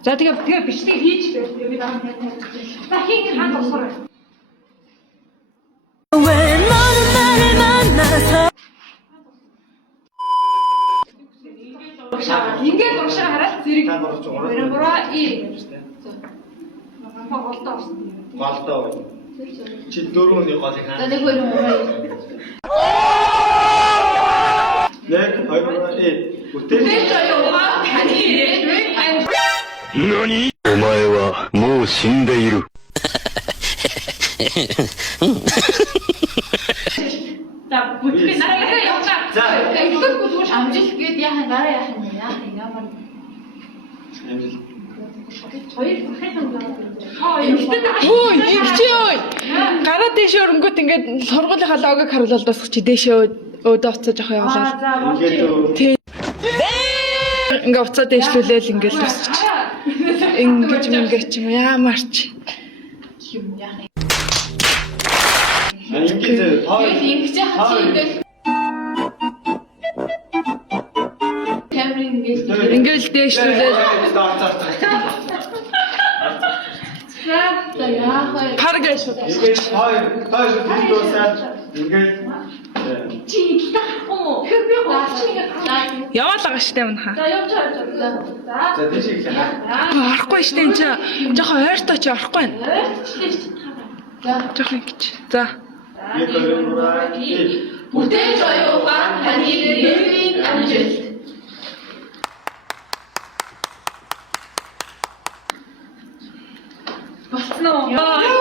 За тэгээ бичлэг хийж байна. Би дараа нь ярьж. За хин хаан болохоор. Ингээд урагшаа хараад зэрэг гураа и. Голдоо. Голдоо. Чи дөрөвний голыг хаа. За нэг хоёр юм уу? Яг хоёроо бүтээл 저요가 아니에요.何? お前はもう死んでいる. За бүтгэн нараа яваа. За 이거 그거 잠질 게 야한 나라 야한이야. 이거만. 저희 회사 Өө ингэчээ ой. Гараа дэшээ өрөнгөт ингээд сургуулийн логог харуулаад басчих чи дэшээ өөдөө уцаж авах явуулаад. ингээд Ингээ уцаа дэшлүүлээл ингээд басчих. Ингэж юм яамар чи. юм яах юм. ингээд ингэж хачи ингээд камерын Ингээл дэшлүүлээл за яах вэ? пар гээш. ингээд хоёр бидөөсаад ингээд чи гитар хахгүй юу? Би гоочингээ Яваалгаа штэ мөнхаа. за явж байгаа. за тийш их хаа. Орохгүй штэ энэ чи жоохон ойртой чи орохгүй байна. за Жоохон ингэж. За. бүтээн 저요가 таны нэрийг амжилт. Болцсон уу?